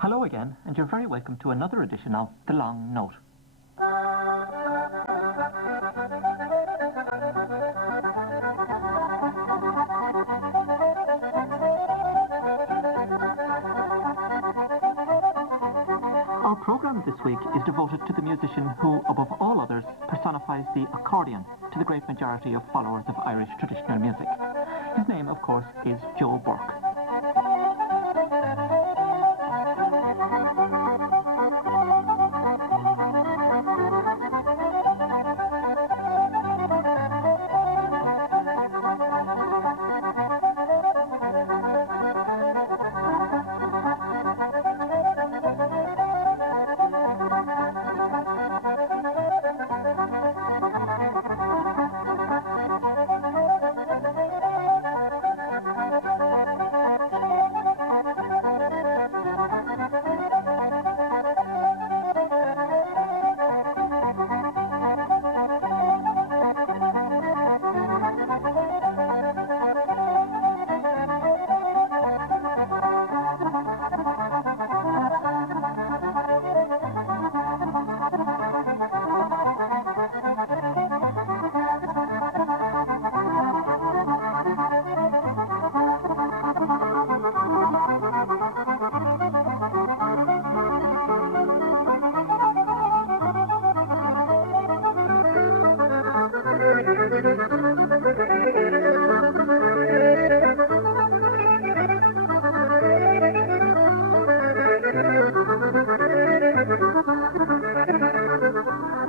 Hello again, and you're very welcome to another edition of The Long Note. Our programme this week is devoted to the musician who, above all others, personifies the accordion to the great majority of followers of Irish traditional music. His name, of course, is Joe Burke.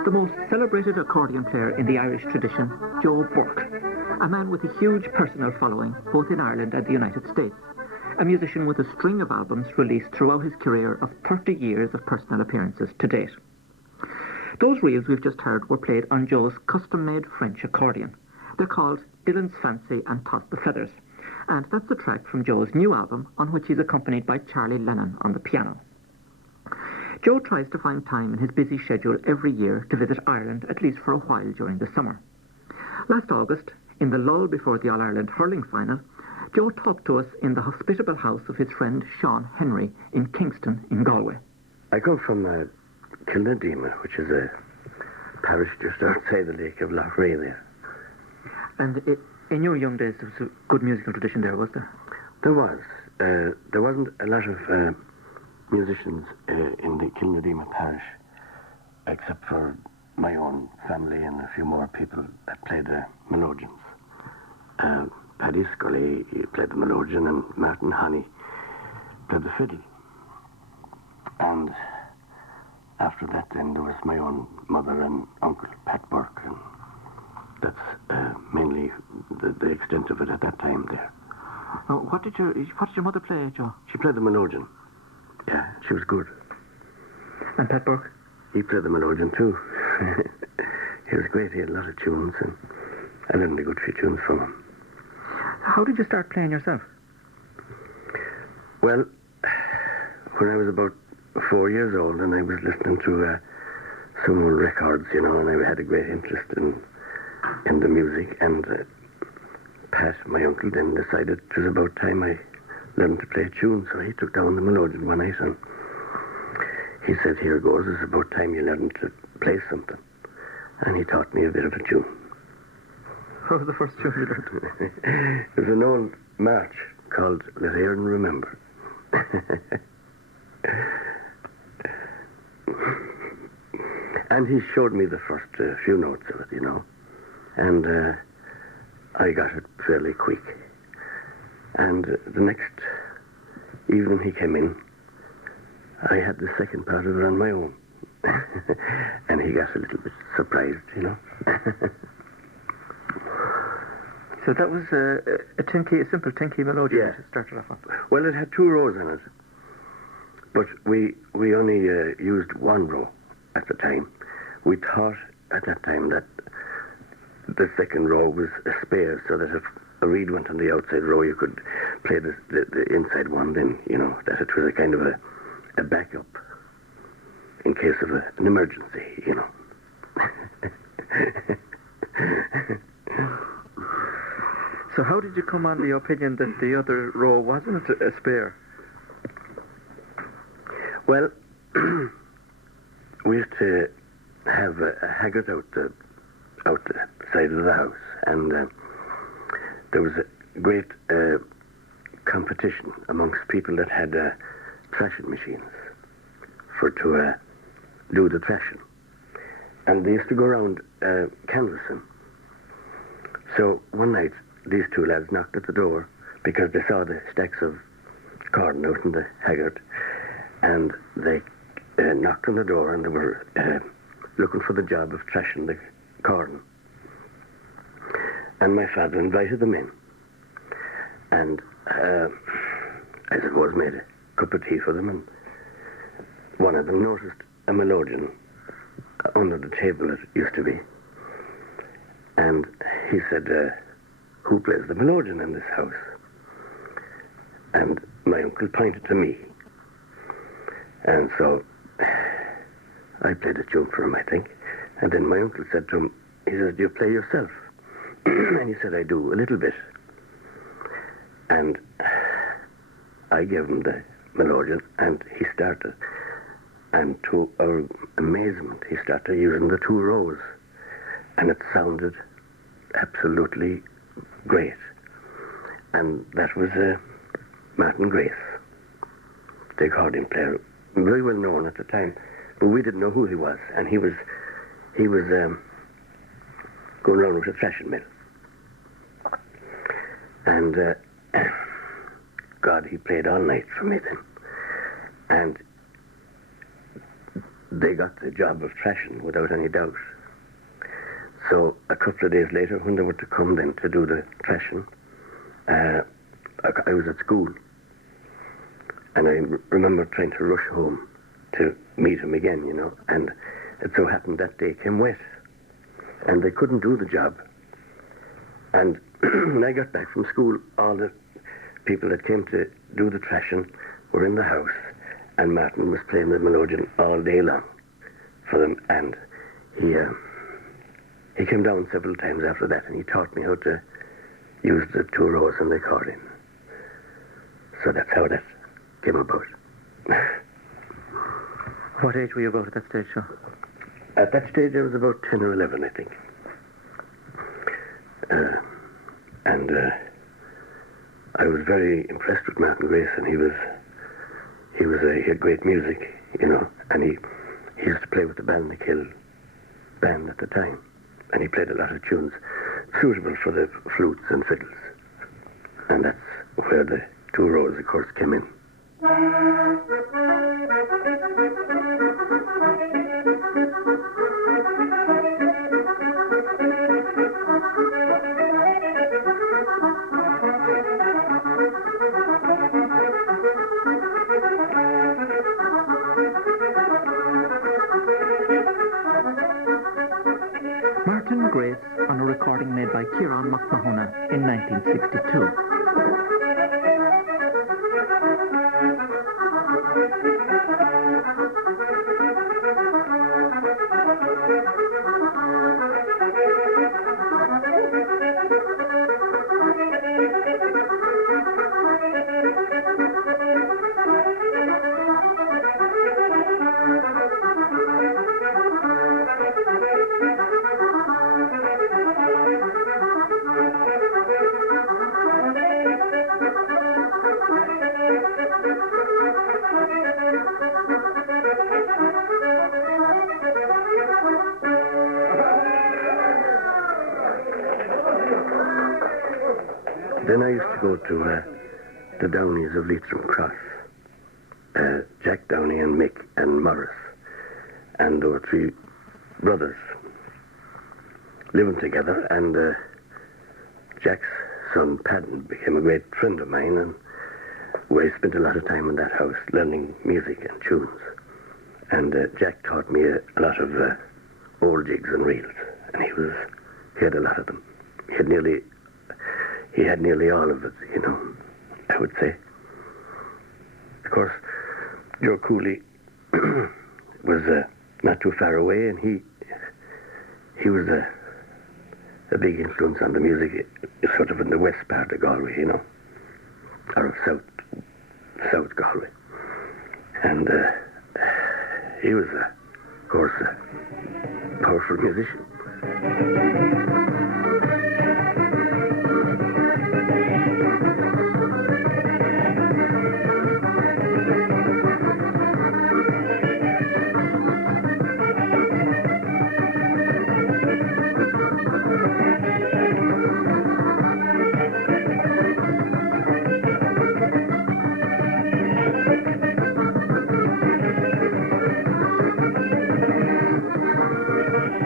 The most celebrated accordion player in the Irish tradition, Joe Burke, a man with a huge personal following both in Ireland and the United States, a musician with a string of albums released throughout his career of 30 years of personal appearances to date. Those reels we've just heard were played on Joe's custom-made French accordion. They're called Dylan's Fancy and Toss the Feathers, and that's the track from Joe's new album on which he's accompanied by Charlie Lennon on the piano. Joe tries to find time in his busy schedule every year to visit Ireland, at least for a while during the summer. Last August, in the lull before the All-Ireland hurling final, Joe talked to us in the hospitable house of his friend Sean Henry in Kingston in Galway. I come from Kilnadima, which is a parish just outside the lake of Loughrea there. And in your young days, there was a good musical tradition there, was there? There was. There wasn't a lot of musicians in the Kilnadima parish, except for my own family and a few more people that played the melodeons. Paddy Scully played the melodeon, and Martin Honey played the fiddle. And after that, then there was my own mother and uncle, Pat Burke, and that's mainly the extent of it at that time there. What did your mother play, Joe? She played the melodeon. Yeah, she was good. And Pat Burke? He played the melodeon too. He was great. He had a lot of tunes, and I learned a good few tunes from him. How did you start playing yourself? Well, when I was about 4 years old, and I was listening to some old records, you know, and I had a great interest in the music, and Pat, my uncle, then decided it was about time I learned to play a tune, so he took down the melodeon one night, and he said, "Here goes, it's about time you learned to play something." And he taught me a bit of a tune. What was the first tune you learned? It was an old march called Let Erin Remember. And he showed me the first few notes of it, you know, and I got it fairly quick. And the next evening he came in, I had the second part of it on my own. And he got a little bit surprised, you know. So that was a simple 10-key melody to start it off on. Well, it had 2 rows in it, but we only used 1 row at the time. We thought at that time that the second row was a spare, so that if a reed went on the outside row, you could play the inside one, then, you know, that it was a kind of a backup in case of an emergency, you know. So how did you come on the opinion that the other row wasn't a spare? Well, we used to have a haggard out the side of the house, and there was a great competition amongst people that had thrashing machines to do the thrashing. And they used to go around canvassing. So one night, these two lads knocked at the door because they saw the stacks of corn out in the haggard, and they knocked on the door, and they were looking for the job of thrashing the corn. And my father invited them in, and I suppose made a cup of tea for them, and one of them noticed a melodeon under the table it used to be. And he said, who plays the melodeon in this house? And my uncle pointed to me. And so I played a tune for him, I think. And then my uncle said to him, he says, do you play yourself? And he said, I do, a little bit. And I gave him the melodeon, and he started. And to our amazement, he started using the two rows. And it sounded absolutely great. And that was Martin Grace, the accordion player, very well known at the time, but we didn't know who he was. And he was going around with a thrashing mill. And God, he played all night for me then. And they got the job of thrashing without any doubt. So a couple of days later, when they were to come then to do the thrashing, I was at school. And I remember trying to rush home to meet him again, you know. And it so happened that day came wet. And they couldn't do the job. And when I got back from school, all the people that came to do the thrashing were in the house. And Martin was playing the melodeon all day long for them. And he came down several times after that, and he taught me how to use the two rows on the accordion. So that's how that came about. What age were you about at that stage, Joe? At that stage, I was about 10 or 11, I think. And I was very impressed with Martin Grace, and he had great music, you know, and he used to play with the Balnakill band at the time, and he played a lot of tunes suitable for the flutes and fiddles, and that's where the two rows, of course, came in. Martin Grace on a recording made by Ciarán McMahona in 1962. Then I used to go to the Downies of Leitrim Cross, Jack Downey and Mick and Morris, and there were three brothers living together, and Jack's son Padden became a great friend of mine, and we spent a lot of time in that house learning music and tunes. And Jack taught me a lot of old jigs and reels, and he had a lot of them. He had nearly all of it, you know, I would say. Of course, Joe Cooley was not too far away, and he was a big influence on the music, sort of in the west part of Galway, you know, or of South Galway. And he was, of course, a powerful musician.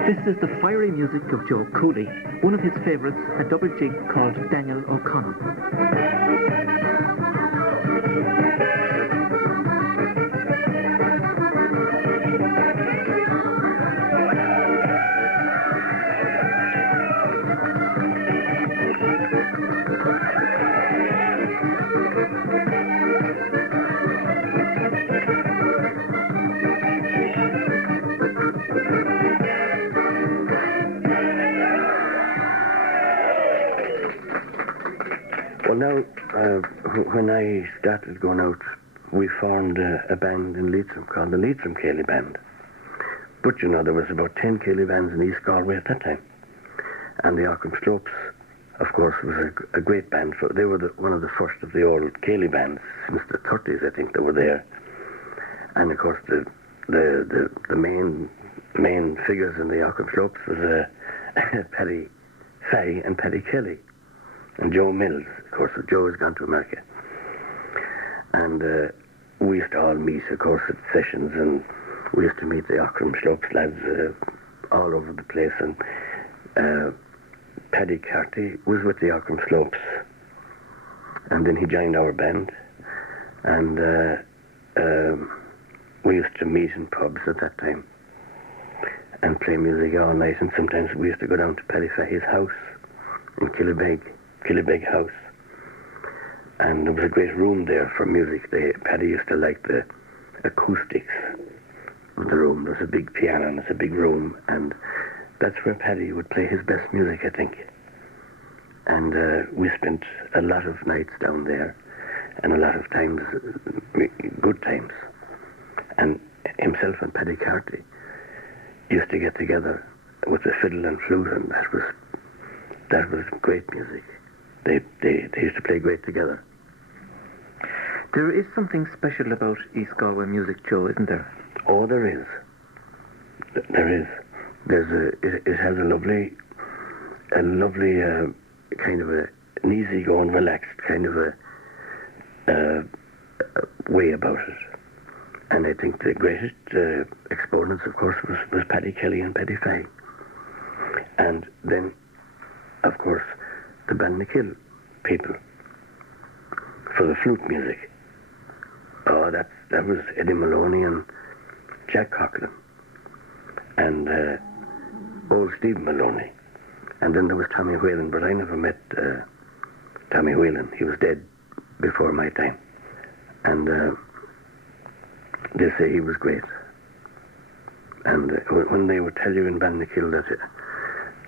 This is the fiery music of Joe Cooley, one of his favourites, a double jig called Daniel O'Connell. Well, now, when I started going out, we formed a band in Leitrim called the Leitrim Céilí Band. But, you know, there was about 10 Céilí bands in East Galway at that time. And the Auckland Slopes, of course, was a great band. They were one of the first of the old Céilí bands since the 30s, I think, that were there. And, of course, the main figures in the Auckland Slopes was Paddy Fahey and Paddy Kelly. And Joe Mills, of course. Joe has gone to America. And we used to all meet, of course, at sessions, and we used to meet the Auckland Slopes lads all over the place. And Paddy Carty was with the Auckland Slopes, and then he joined our band. And we used to meet in pubs at that time and play music all night. And sometimes we used to go down to Paddy Fahey's house in Killibeg House, and there was a great room there for music. Paddy used to like the acoustics of the room. There's a big piano and it's a big room, and that's where Paddy would play his best music, I think. And we spent a lot of nights down there, and a lot of times, good times. And himself and Paddy Carty used to get together with the fiddle and flute, and that was great music. They used to play great together. There is something special about East Galway music, Joe, isn't there? Oh, there is. There is. It has a lovely kind of an easygoing, relaxed kind of a way about it. And I think the greatest exponents, of course, was Paddy Kelly and Paddy Fahey. And then, of course, the Balnakill people for the flute music. Oh, that was Eddie Maloney and Jack Coughlin and old Steve Maloney. And then there was Tommy Whelan, but I never met Tommy Whelan. He was dead before my time. And they say he was great. And when they would tell you in Balnakill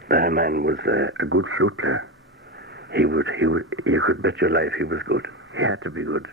that a man was a good flute player, you could bet your life he was good. He had to be good.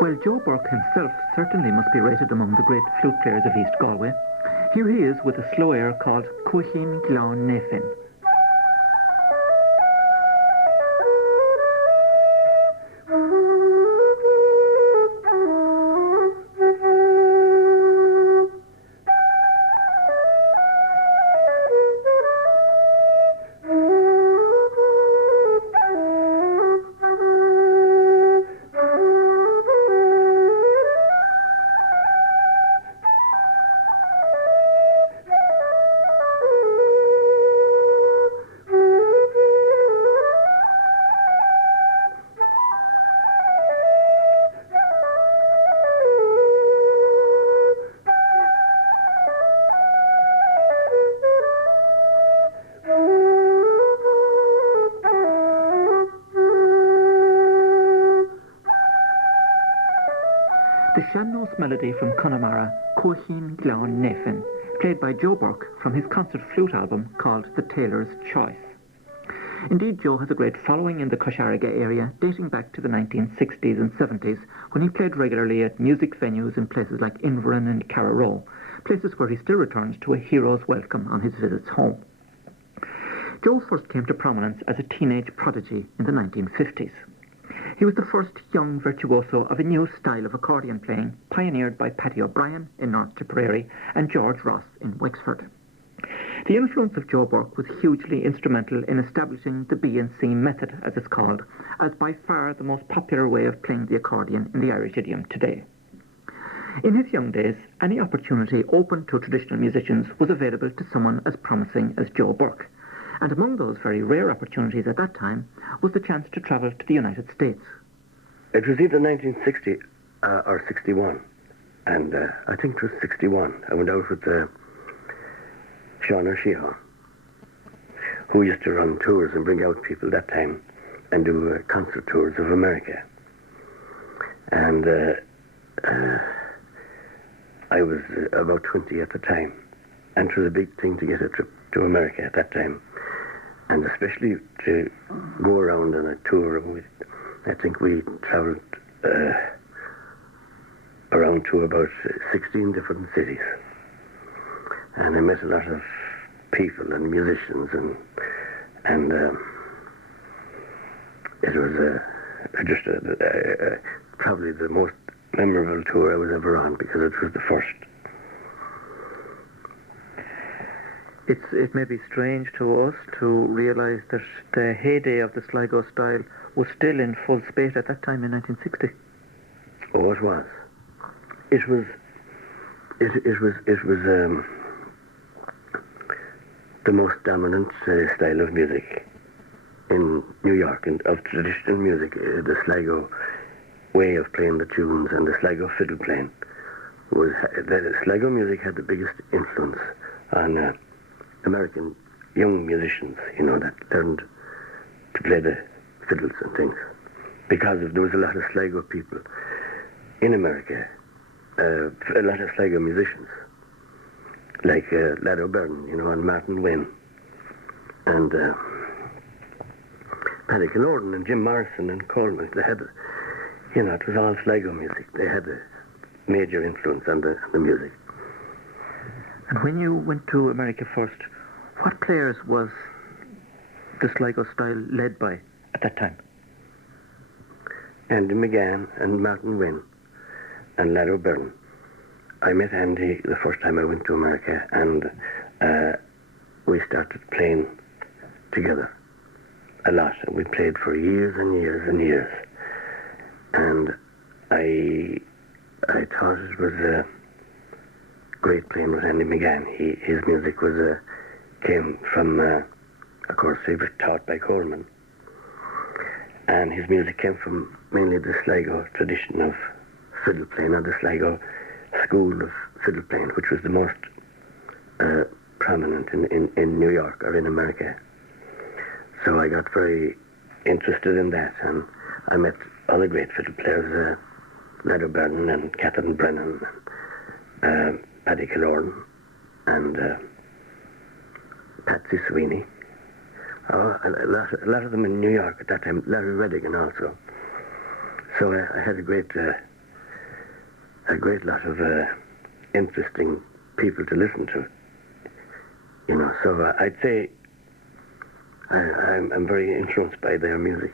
Well, Joe Burke himself certainly must be rated among the great flute players of East Galway. Here he is with a slow air called Cuishin Glán Nefin. the sean-nós melody from Connemara, Coachín Glan Nefin, played by Joe Burke from his concert flute album called The Tailor's Choice. Indeed, Joe has a great following in the Coisharga area, dating back to the 1960s and 70s, when he played regularly at music venues in places like Inverin and Carraroe, places where he still returns to a hero's welcome on his visits home. Joe first came to prominence as a teenage prodigy in the 1950s. He was the first young virtuoso of a new style of accordion playing, pioneered by Paddy O'Brien in North Tipperary and George Ross in Wexford. The influence of Joe Burke was hugely instrumental in establishing the B&C method, as it's called, as by far the most popular way of playing the accordion in the Irish idiom today. In his young days, any opportunity open to traditional musicians was available to someone as promising as Joe Burke, and among those very rare opportunities at that time was the chance to travel to the United States. It was either 1960 or 61, and I think it was 61. I went out with Sean O'Sheehan, who used to run tours and bring out people that time and do concert tours of America. And I was about 20 at the time, and it was a big thing to get a trip to America at that time, and especially to go around on a tour. I think we travelled around to about 16 different cities. And I met a lot of people and musicians, and it was just probably the most memorable tour I was ever on, because it was the first. It may be strange to us to realise that the heyday of the Sligo style was still in full spate at that time in 1960. Oh, it was. It was the most dominant style of music in New York, and of traditional music. The Sligo way of playing the tunes and the Sligo fiddle playing was the Sligo music had the biggest influence on American young musicians, that learned to play the fiddles and things, because there was a lot of Sligo people in America, a lot of Sligo musicians, like Lad O'Byrne, and Martin Wynne, and Paddy Kilorden and Jim Morrison and Coleman. They had, it was all Sligo music. They had a major influence on the music. And when you went to America first, what players was the Sligo style led by at that time? Andy McGann and Martin Wynne and Lad O'Byrne. I met Andy the first time I went to America, and we started playing together a lot. And we played for years and years and years. And I thought it was great playing with Andy McGann. His music came from, of course, he was taught by Coleman. And his music came from mainly the Sligo tradition of fiddle playing, or the Sligo school of fiddle playing, which was the most prominent in New York or in America. So I got very interested in that, and I met other great fiddle players, Lad O'Byrne and Catherine Brennan, and Paddy Kilorden, and Patsy Sweeney. A lot of them in New York at that time, Larry Redigan also. So I had a great lot of interesting people to listen to. So I'd say I'm very influenced by their music.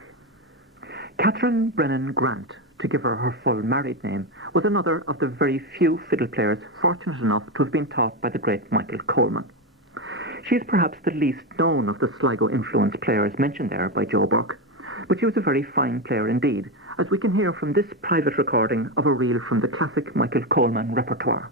Catherine Brennan Grant, to give her full married name, was another of the very few fiddle players fortunate enough to have been taught by the great Michael Coleman. She is perhaps the least known of the Sligo influence players mentioned there by Joe Burke, but she was a very fine player indeed, as we can hear from this private recording of a reel from the classic Michael Coleman repertoire.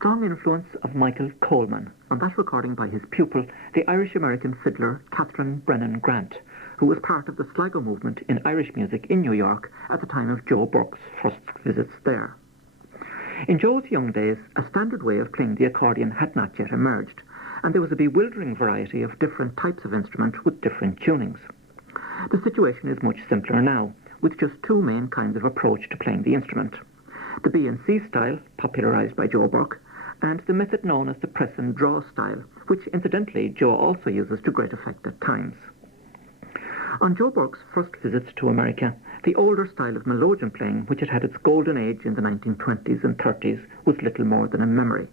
strong influence of Michael Coleman on that recording by his pupil, the Irish-American fiddler Catherine Brennan Grant, who was part of the Sligo movement in Irish music in New York at the time of Joe Burke's first visits there. In Joe's young days, a standard way of playing the accordion had not yet emerged, and there was a bewildering variety of different types of instrument with different tunings. The situation is much simpler now, with just two main kinds of approach to playing the instrument. The B&C style, popularised by Joe Burke, and the method known as the press and draw style, which incidentally Joe also uses to great effect at times. On Joe Burke's first visits to America, the older style of melodeon playing, which had had its golden age in the 1920s and 30s, was little more than a memory,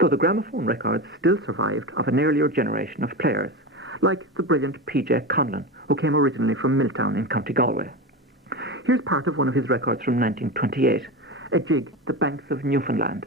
though the gramophone records still survived of an earlier generation of players, like the brilliant P.J. Conlon, who came originally from Milltown in County Galway. Here's part of one of his records from 1928, a jig, The Banks of Newfoundland.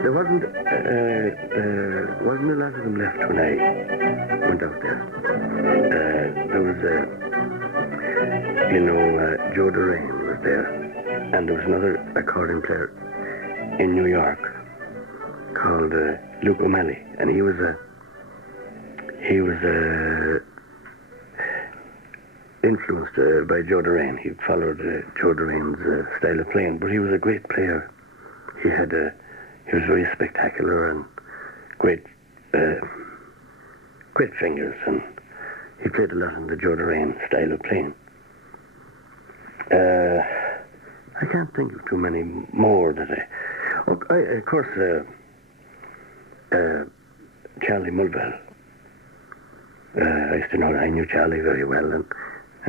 There wasn't a lot of them left when I went out there. There was, Joe Burke was there, and there was another accordion player in New York called Luke O'Malley, and he was influenced by Joe Burke. He followed Joe Burke's style of playing, but he was a great player. He was very spectacular and great fingers, and he played a lot in the Joe Burke style of playing. I can't think of too many more that of course, Charlie Mulville. I knew Charlie very well, and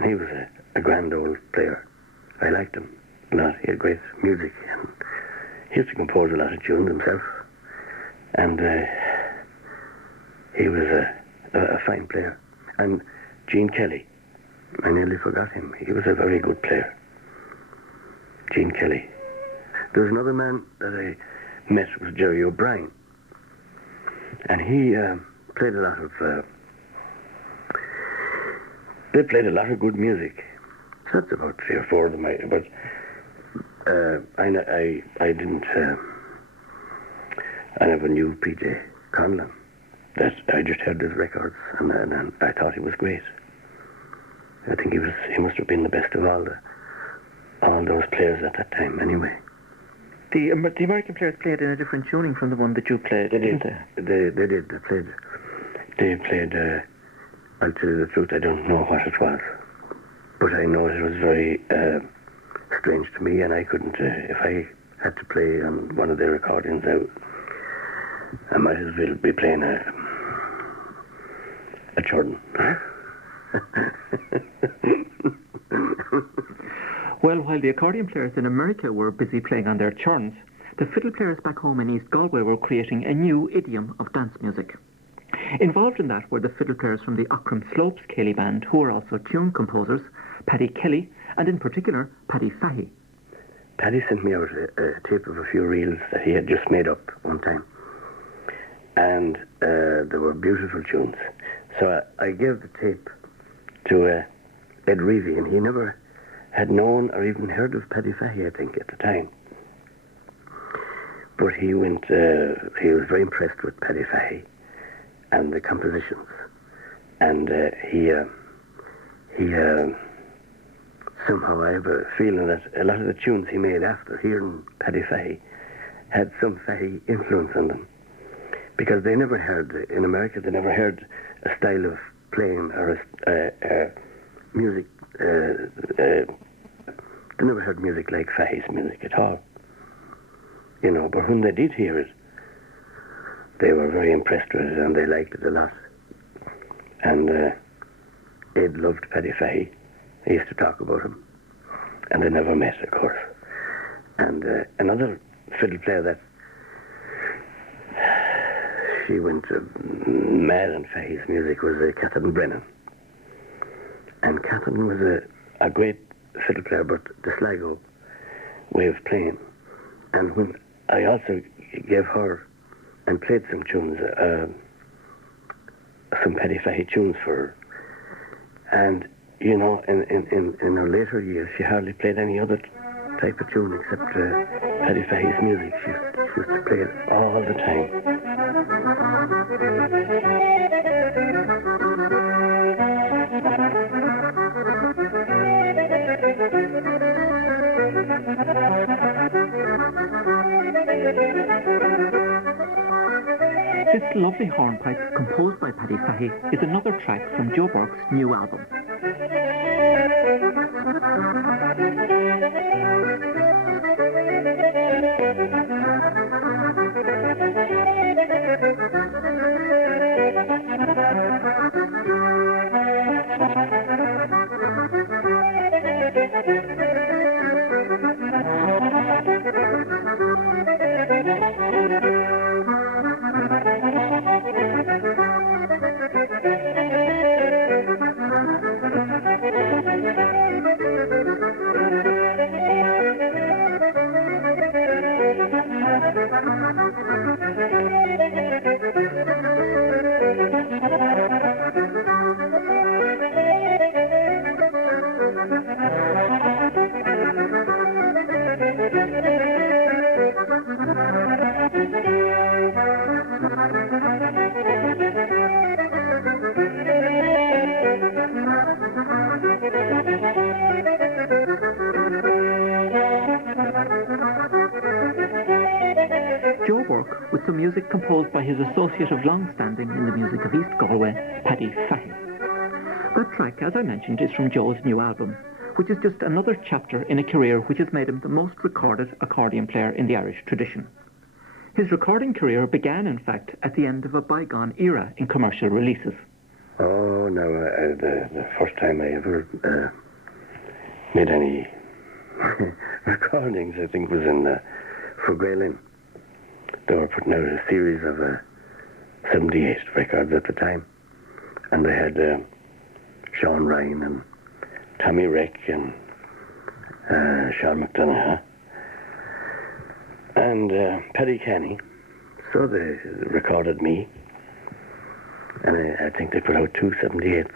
he was a grand old player. I liked him a lot. He had great music, and he used to compose a lot of tunes himself, and he was a fine player. And Gene Kelly, I nearly forgot him. He was a very good player. Gene Kelly. There was another man that I met, was Jerry O'Brien, and he played a lot of. They played a lot of good music. So that's about 3 or 4 of them. But I didn't. I never knew P.J. Conlon. That I just heard his records, and I thought he was great. I think he must have been the best of all those players at that time. Anyway, the American players played in a different tuning from the one that you played. They did. They did. They played. I'll tell you the truth. I don't know what it was, but I know it was very strange to me, and I couldn't. If I had to play on one of their accordions out, I might as well be playing a churn. Well, while the accordion players in America were busy playing on their churns, the fiddle players back home in East Galway were creating a new idiom of dance music. Involved in that were the fiddle players from the Aughrim Slopes Céilí Band, who were also tune composers, Paddy Kelly, and in particular, Paddy Fahey. Paddy sent me out a tape of a few reels that he had just made up one time. And they were beautiful tunes. So I gave the tape to Ed Reevy, and he never had known or even heard of Paddy Fahey, I think, at the time. But he went, he was very impressed with Paddy Fahey and the compositions. And he somehow, I have a feeling that a lot of the tunes he made after hearing Paddy Fahey had some Fahey influence on them. Because they never heard, in America, they never heard a style of playing or music, they never heard music like Fahey's music at all. You know, but when they did hear it, they were very impressed with it and they liked it a lot. And Ed loved Paddy Fahey. He used to talk about him. And they never met, of course. And another fiddle player that she went mad on Fahey's music was Catherine Brennan. And Catherine was a great fiddle player, but the Sligo way of playing. And when I also gave her and played some tunes, some Paddy Fahey tunes for her. And, you know, in her later years, she hardly played any other type of tune except Paddy Fahey's music. She used to play it all the time. This lovely hornpipe, composed by Paddy Fahey, is another track from Joe Burke's new album. Joe Burke, with some music composed by his associate of long standing in the music of East Galway, Paddy Fahey. That track, as I mentioned, is from Joe's new album, which is just another chapter in a career which has made him the most recorded accordion player in the Irish tradition. His recording career began, in fact, at the end of a bygone era in commercial releases. Oh, no, the first time I ever made any recordings, I think, was in Loughrea. They were putting out a series of 78 records at the time. And they had Sean Ryan and Tommy Rick and Sean McDonough and Paddy Kenny. So they recorded me. And I think they put out 2 78s.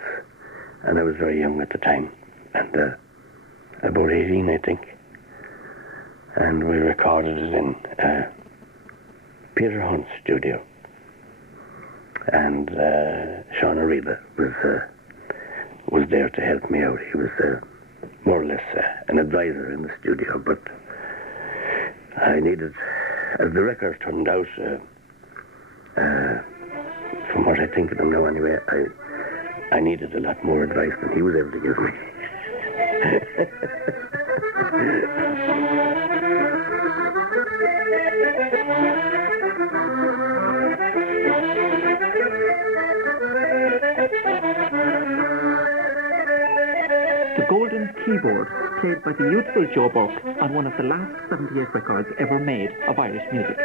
And I was very young at the time. And about 18, I think. And we recorded it in Peter Hunt's studio. And Sean Ariba was there to help me out. He was more or less an advisor in the studio, but I needed, as the records turned out, from what I think of them now anyway, I needed a lot more advice than he was able to give me. The golden keyboard, played by the youthful Joe Burke on one of the last 78 records ever made of Irish music.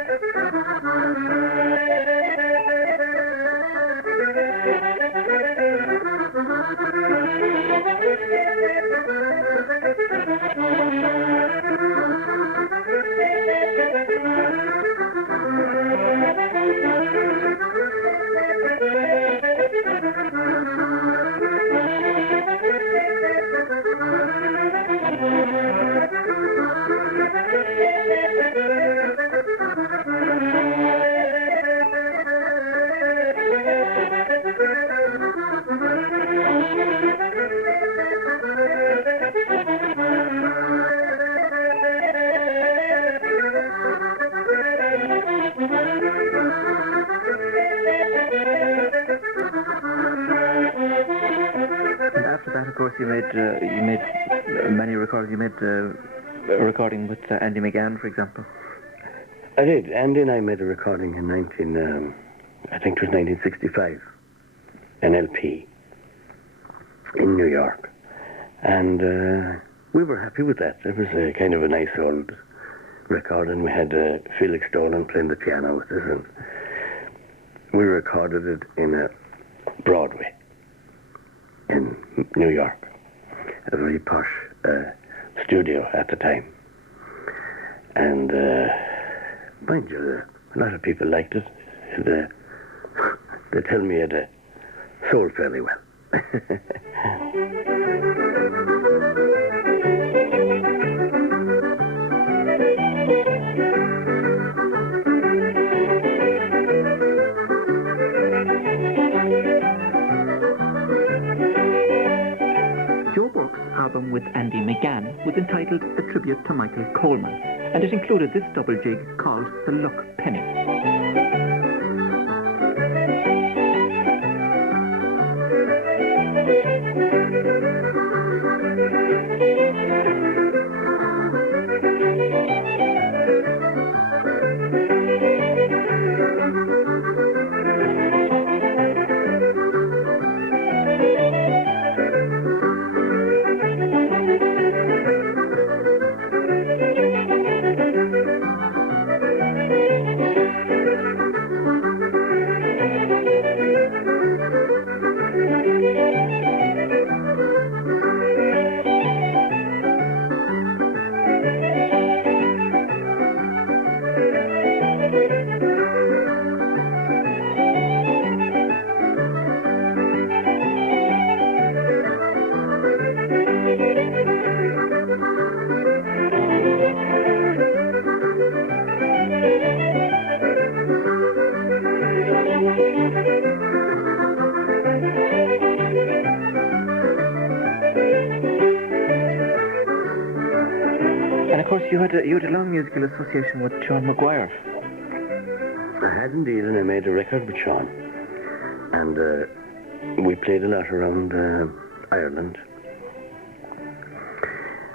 After that, of course, you made many recordings. You made a recording with Andy McGann, for example. I did. Andy and I made a recording in I think it was 1965, an LP in New York, and we were happy with that. It was a kind of a nice old record, and we had Felix Dolan playing the piano with us, and we recorded it in a Broadway in New York, a very posh studio at the time. And mind you, a lot of people liked it. And, they tell me it sold fairly well. Joe Burke's album with Andy McGann was entitled A Tribute to Michael Coleman, and it included this double jig called the Luck Penny. And of course, you had a long musical association with Sean Maguire. I had indeed, and I made a record with Sean. And we played a lot around Ireland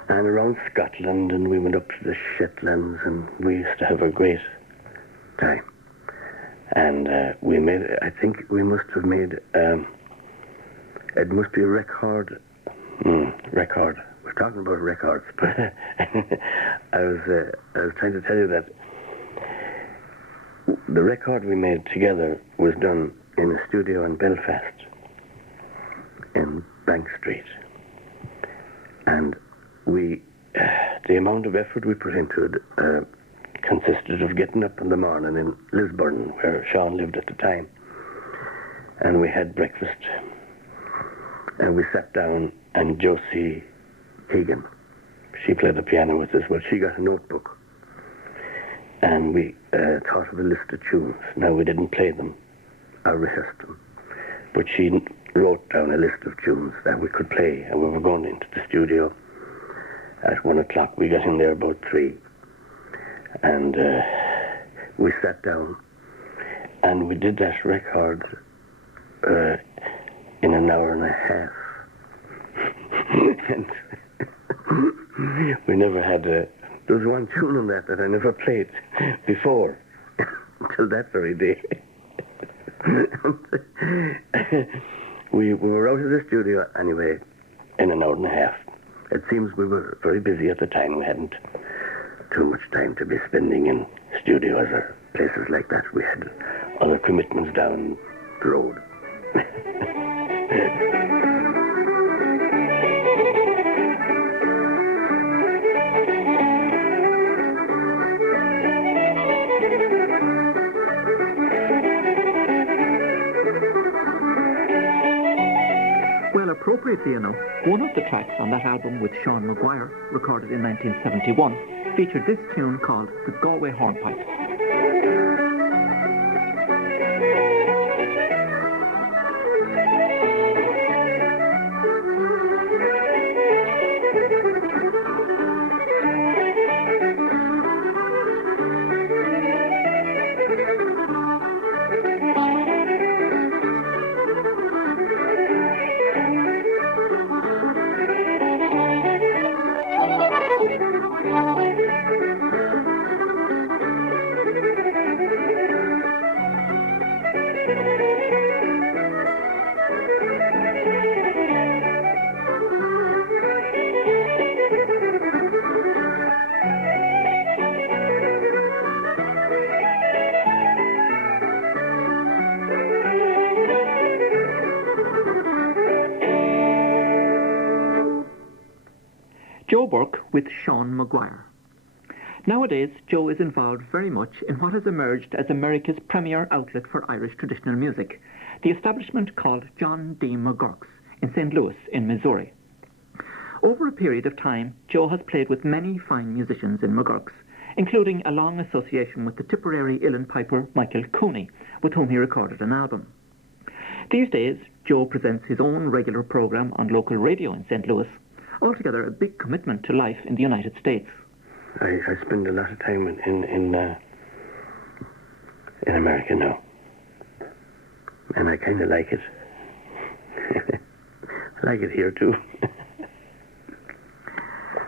and around Scotland, and we went up to the Shetlands, and we used to have a great time. And we made, I think we must have made, it must be a record. We're talking about records, but I was trying to tell you that the record we made together was done in a studio in Belfast, in Bank Street, and the amount of effort we put into it consisted of getting up in the morning in Lisburn, where Sean lived at the time, and we had breakfast, and we sat down, and Josie Hagan, she played the piano with us. Well, she got a notebook, and we thought of a list of tunes. Now, we didn't play them or rehearse them, but she wrote down a list of tunes that we could play, and we were going into the studio at 1 o'clock. We got in there about 3, and we sat down, and we did that record in an hour and a half. And we never had there was one tune on that I never played before until that very day. we were out of the studio anyway in an hour and a half. It seems we were very busy at the time. We hadn't too much time to be spending in studios or places like that. We had other commitments down the road. Appropriately enough, one of the tracks on that album with Sean Maguire, recorded in 1971, featured this tune called the Galway Hornpipe. Joe Burke with Sean Maguire. Nowadays, Joe is involved very much in what has emerged as America's premier outlet for Irish traditional music, the establishment called John D. McGurk's in St. Louis in Missouri. Over a period of time, Joe has played with many fine musicians in McGurk's, including a long association with the Tipperary uilleann piper Michael Cooney, with whom he recorded an album. These days, Joe presents his own regular programme on local radio in St. Louis, altogether a big commitment to life in the United States. I spend a lot of time in America now, and I kind of like it. I like it here too.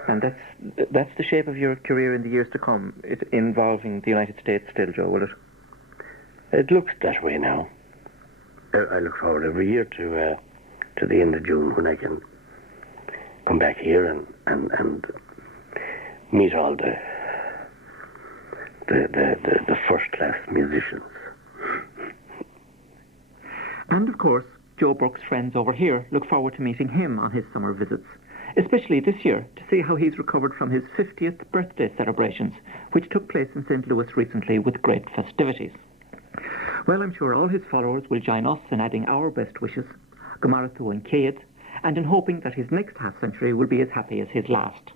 And that's the shape of your career in the years to come, involving the United States still, Joe, will it? It looks that way now. I look forward every year to the end of June, when I can come back here and meet all the first-class musicians. And of course, Joe Burke's friends over here look forward to meeting him on his summer visits, especially this year to see how he's recovered from his 50th birthday celebrations, which took place in St. Louis recently with great festivities. Well, I'm sure all his followers will join us in adding our best wishes, Gomarathu and Céad, and in hoping that his next half-century will be as happy as his last.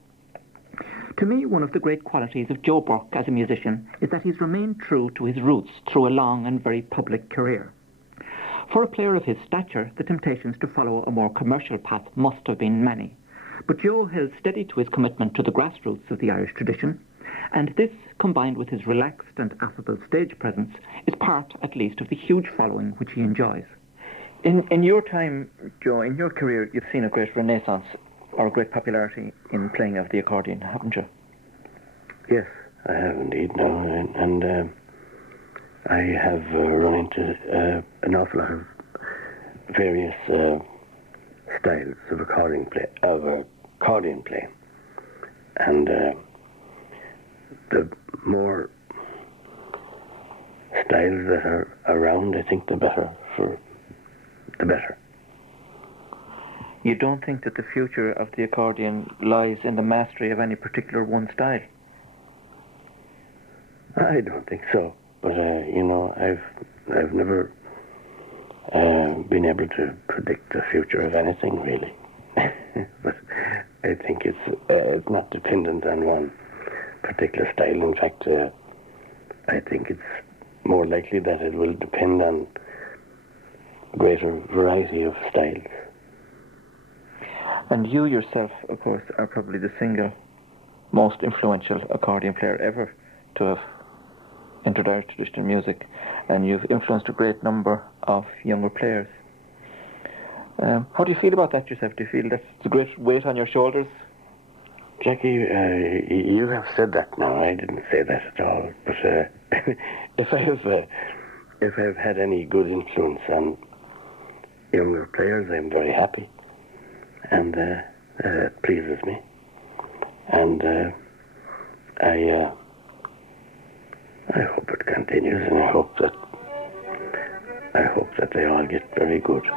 To me, one of the great qualities of Joe Burke as a musician is that he's remained true to his roots through a long and very public career. For a player of his stature, the temptations to follow a more commercial path must have been many. But Joe held steady to his commitment to the grassroots of the Irish tradition, and this, combined with his relaxed and affable stage presence, is part, at least, of the huge following which he enjoys. In your time, Joe, in your career, you've seen a great renaissance or a great popularity in playing of the accordion, haven't you? Yes, I have indeed now, and I have run into an awful lot of various styles of accordion play, and the more styles that are around, I think the better. You don't think that the future of the accordion lies in the mastery of any particular one style? I don't think so, but I've never been able to predict the future of anything really. But I think it's not dependent on one particular style. In fact, I think it's more likely that it will depend on a greater variety of styles. And you yourself, of course, are probably the single most influential accordion player ever to have entered Irish traditional music, and you've influenced a great number of younger players. How do you feel about that yourself? Do you feel that's a great weight on your shoulders? Jackie, you have said that now. I didn't say that at all. But if I have had any good influence on younger players, I'm very happy, and it pleases me. And I hope it continues, and I hope that they all get very good.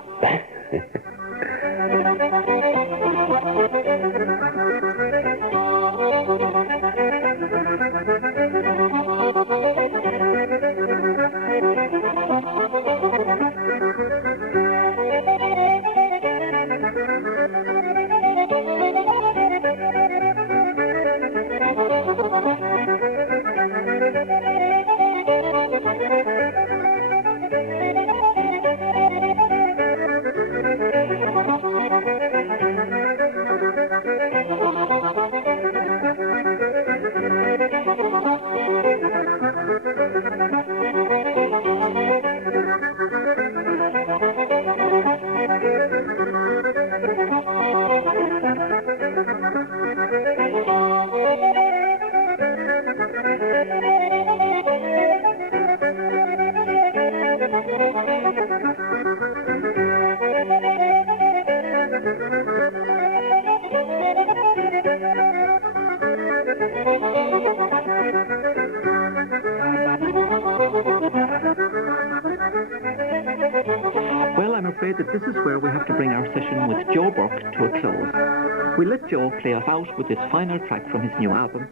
Well, I'm afraid that this is where we have to bring our session with Joe Burke to a close. We let Joe play us out with this final track from his new album.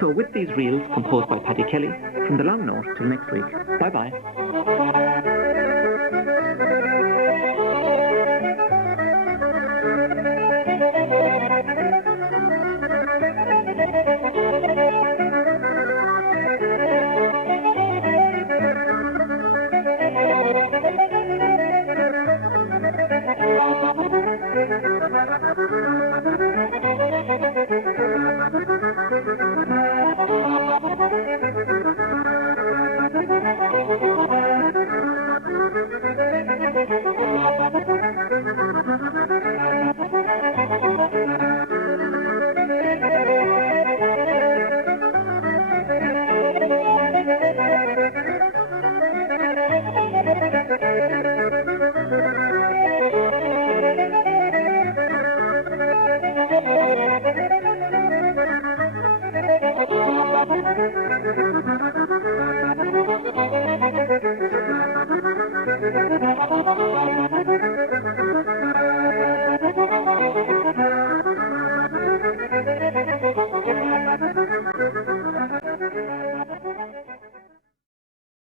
So with these reels composed by Paddy Kelly, from the long note till next week, bye-bye.